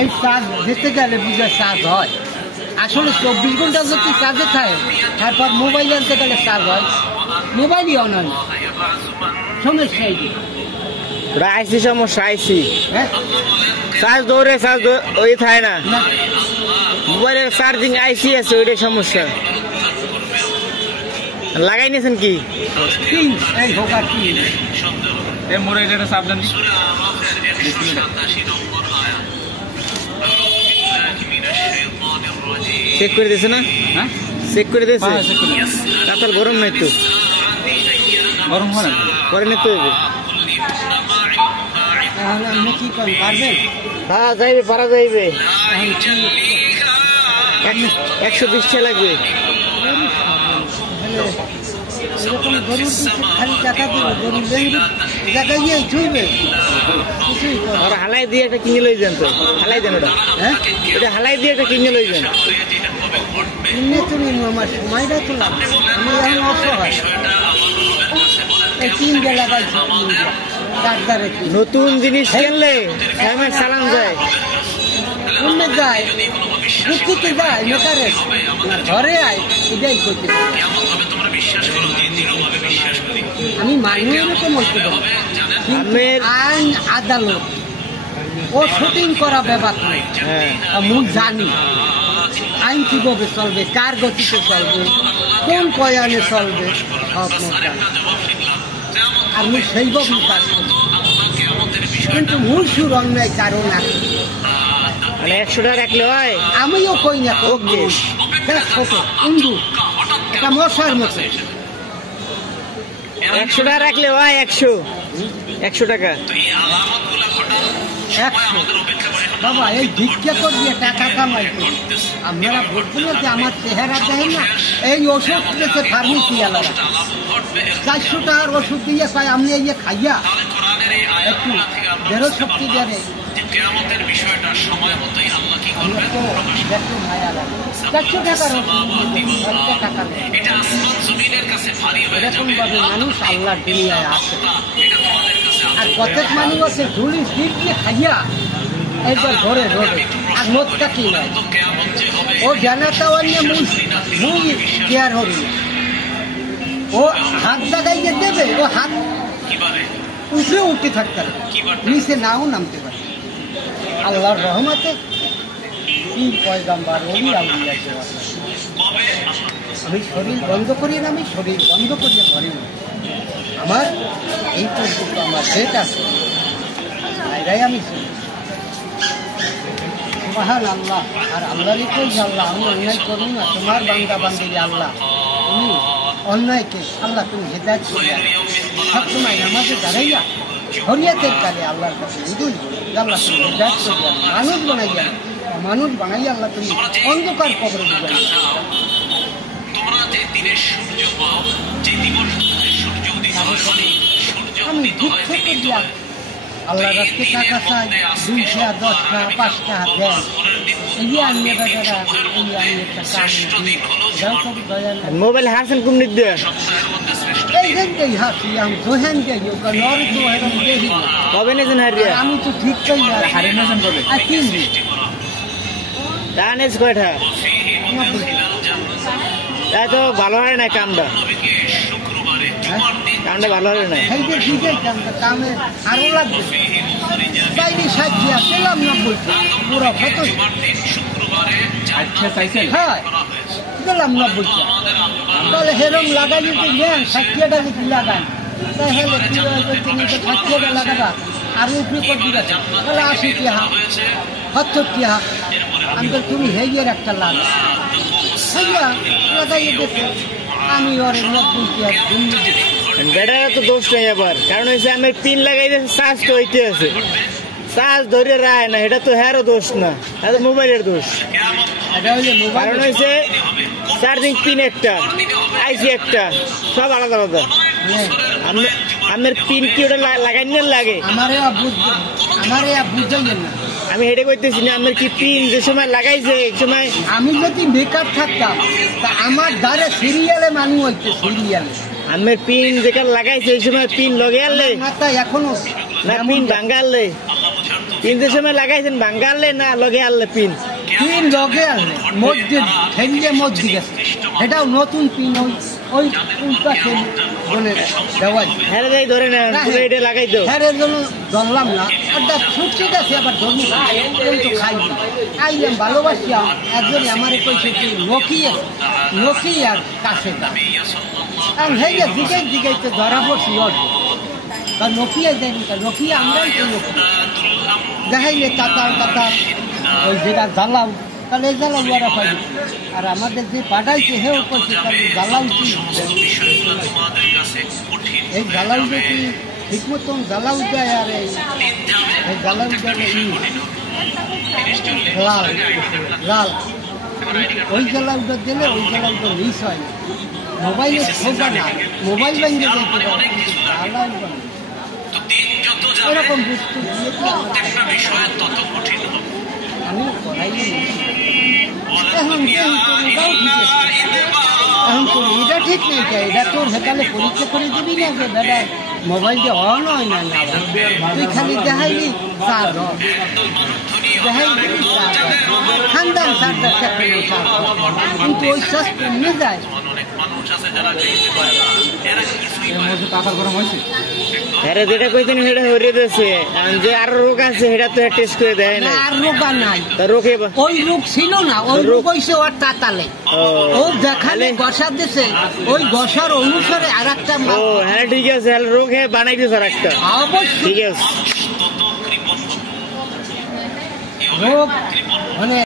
এই চার্জ দিতে গেলে বুঝে চার্জ হয়, আসলে 24 ঘন্টা যদি চার্জে থাকে তারপর মোবাইল আনতে গেলে চার্জ হয়, মোবাইলই অন হয় না, সমস্যা এই আইসি সমস্যা আইসি হ্যাঁ চার্জ দৌড়ে চার্জ ওই থাকে না, মোবাইলের চার্জিং আইসি আছে ওইটাই সমস্যা। লাগাই নিয়েছেন কি এই হোক আর কি মোড়ে এটা সাবধান চেক করে দিয়েছে না? হ্যাঁ চেক করে দিয়েছে। হ্যাঁ, check করে দিয়েছে। তাতাল গরম নাই তো, গরম হয় না করে নিতে হবে। তাহলে আপনি কি করেন পারবেন? হ্যাঁ যাইবে, পারা যাইবে। এখন কি 120 টাকা লাগবে। এরকম গরুর পিছু খালি টাকা দেবে, গরুর লেঙ্গি টাকা গিয়ে ছুঁইবে, কিছুই করে আর হালাই দিয়ে একটা কিনে লই যান তো, হালাই দেন ওটা, হ্যাঁ ওটা হালাই দিয়ে একটা কিনে লই যান। এমনি তুমি আমার সময়টা তো লাগবে, আমি এখন অসহায়, এই 3 গে লাগাইছি ডাক্তারে কি নতুন জিনিস কিনলে আমার চালান যায়। অন্য যায় বুকিতে যায় মেকারে না ঘরে আয়, এটাই করতে আমি মানি এরকম হইতে পারি, আমের আইন আদালত ও শুটিং করা ব্যাপার নেই, হ্যাঁ আমি জানি আইন কিভাবে চলবে, কার গতিতে চলবে, কোন কয়ানে চলবে, সব মোট জানি। আর আমি সেইভাবেই কাজ করি, কিন্তু মূল সুর অন্যায় কারণ আছে, মানে 100 টাকা রাখলে হয়। আমিও কই না ওকে ছোট ইন্দু একটা মশার মতো 100 টাকা রাখলে হয়, 100 টাকা। 100 বাবা এই ভিক্ষা করিয়ে টাকা কামাই করি, আপনারা বলছেন যে আমার চেহারা দেখেন না, এই ওষুধ দিয়েছে ফার্মেসি আলাদা 400 টাকার ওষুধ দিয়ে পাই, আপনি এই যে খাইয়া একটু দেহ শক্তি দেবে, আমরা তো দেখুন মায়া লাগে 400 টাকার ওষুধ টাকা নেই, এরকম ভাবে মানুষ আল্লাহ দুনিয়ায় আসে। আর প্রত্যেক মানুষ আছে ঝুলি সিট দিয়ে খাইয়া একবার ঘরে রোডে, আর মদটা কি নয় ও জানাতা অন্য মূল কেয়ার হবে না, ও হাত লাগাইয়ে দেবে, ও হাত উঠে উঠতে থাকতে পারে, নিচে নাও নামতে পারে। আল্লাহর রহমতে কি পয়গাম্বার ওলি আউলিয়া দেওয়া, আমি শরীর বন্ধ করি না, আমি শরীর বন্ধ করিয়ে ধরি না, আমার এই পর্যন্ত আমার ডেট আছে, এরাই আমি সুবহান আল্লাহ। আর আল্লাহরই কই আল্লাহ আমি অন্যায় করবো না, তোমার বান্দা বান্দি আল্লাহ, তুমি অন্যায়কে আল্লাহ তুমি হেদায়েত করে সবসময় নামাজে দাঁড়াইয়া শরীয়তের কালে আল্লাহর কাছে বুঝুন, আল্লাহ তুমি হেদায়েত করে মানুষ বানাইয়া, মানুষ বানাইয়া আল্লাহ তুমি অন্ধকার কবরে দিবেন। আমি দুঃখ করিয়া আল্লাহ রাস্তে টাকা চাই, 2 টাকা 10 টাকা 5 টাকা দেন, এই আনিয়ে দাদারা এই আনিয়ে টাকা এটাও কবি দয়া নেই। মোবাইল হারছেন কোন দিক দিয়ে? এইখানটাই হাসি আমি দোহান যাই নর তো এরকম দেখি না, কবে নিয়েছেন হারিয়ে? আমি তো ঠিক কই না, হারিয়ে নিয়েছেন কবে? আর 3 দিন টানেজ কয়টা? তাই তো ভালো হয় না কামটা, কামটা ভালো হয় না। সেইটা ঠিকই কামে আরো লাগবে, বাইরে সাজিয়া পেলাম না বলছে পুরো কত আচ্ছা চাইছেন হ্যাঁ পেলাম না বলছে, তাহলে হেরম লাগাই যদি নেন 60 টাকা কি লাগান, তাহলে কি হয়েছে তুমি তো 60 টাকা লাগাবা আর উপরে করে দিবে, তাহলে 80 টাকা 70 টাকা, আমি তো তুমি হেইয়ের একটা লাগা হেইয়া লাগাইয়ে দিতে, আমি ওর 90 টাকা দিন বেটারা তো দোষ নেই আবার, কারণ হয়েছে আমি পিন লাগাই দিয়েছি, চার্জ তো হইতে আছে, চার্জ ধরে রায় না, এটা তো হ্যারও দোষ না, এটা মোবাইলের দোষ। এটা হইলে মোবাইল কারণ হয়েছে চার্জিং পিন একটা, আইসি একটা, সব আলাদা আলাদা। আমার পিন কি ওটা লাগাই নিয়ে লাগে? আমারে বুঝাইলেন না, আমি হেঁটে করতেছি না, আমার কি পিন যে সময় লাগাইছে এক সময়। আমি যদি বেকার থাকতাম তা আমার দ্বারে সিরিয়ালে মানুষ হইতে, সিরিয়ালে আমার পিন যেখানে লাগাইছে এই সময় পিন লগে আনলে মাথায় এখনো না, পিন ভাঙ্গা আনলে পিনের সময় লাগাইছেন ভাঙ্গা আনলে না লগে আনলে পিন পিন লগে আনলে মধ্যে ঠেলিয়ে মধ্যে গেছে এটাও নতুন পিন ওই উল্টা ঠেলি বলে দেওয়া হ্যাঁ যাই ধরে না এটা লাগাই দাও হ্যাঁ এর জন্য ধরলাম না আর দেখ ছুটতে গেছে আবার ধরবি কিন্তু খাইনি খাইলাম ভালোবাসিয়া একজন আমার কইছে কি নকিয়ার কাছে আর হয়ে গেছে দিকে ধরা পড়ছি অল্প তা নকিয়া দেয়নি নকিয়া আমরাই তো নকিয়া দেখাইলে কাতার ওই যেটা জ্বালাও তাহলে এই জ্বালাও ওরা পাইবে আর আমাদের যে পাঠাইছে হেও করছে তাহলে জ্বালাও কি এই জ্বালাও যদি ঠিক মতন জ্বালাও দেয় আর এই জ্বালাও দেয় লাল লাল ওই জ্বালাউটা দিলে ওই জ্বালাউটা মিস হয় না মোবাইলে খোঁজা না মোবাইল ভেঙে যেতে পারে কিন্তু জ্বালাও এরকম বস্তু আমি পড়াইনি এখন তো এটা ঠিক নেই এটা তোর সেকালে পরীক্ষা করে দিবি না যে দাদা মোবাইল যে অন হয় না তুই খালি দেখাইলি চার দেখাইলি খানদান চারটা চাকরি চার কিন্তু ওই শ্বাস কমে যায় টাকার গরম হয়েছে হ্যাঁ যেটা কইছেন সেটা হরিয়ে দিয়েছে যে আর রোগ আছে সেটা তো টেস্ট করে দেয় না আর রোগ আর নাই তা রোগে ওই রোগ ছিল না ওই রোগ হয়েছে ওর তাতালে ও দেখালে গসা দিছে ওই গসার অনুসারে আর একটা ও হ্যাঁ ঠিক আছে রোগ হ্যাঁ বানাই দিয়েছে আর একটা অবশ্যই ঠিক আছে রোগ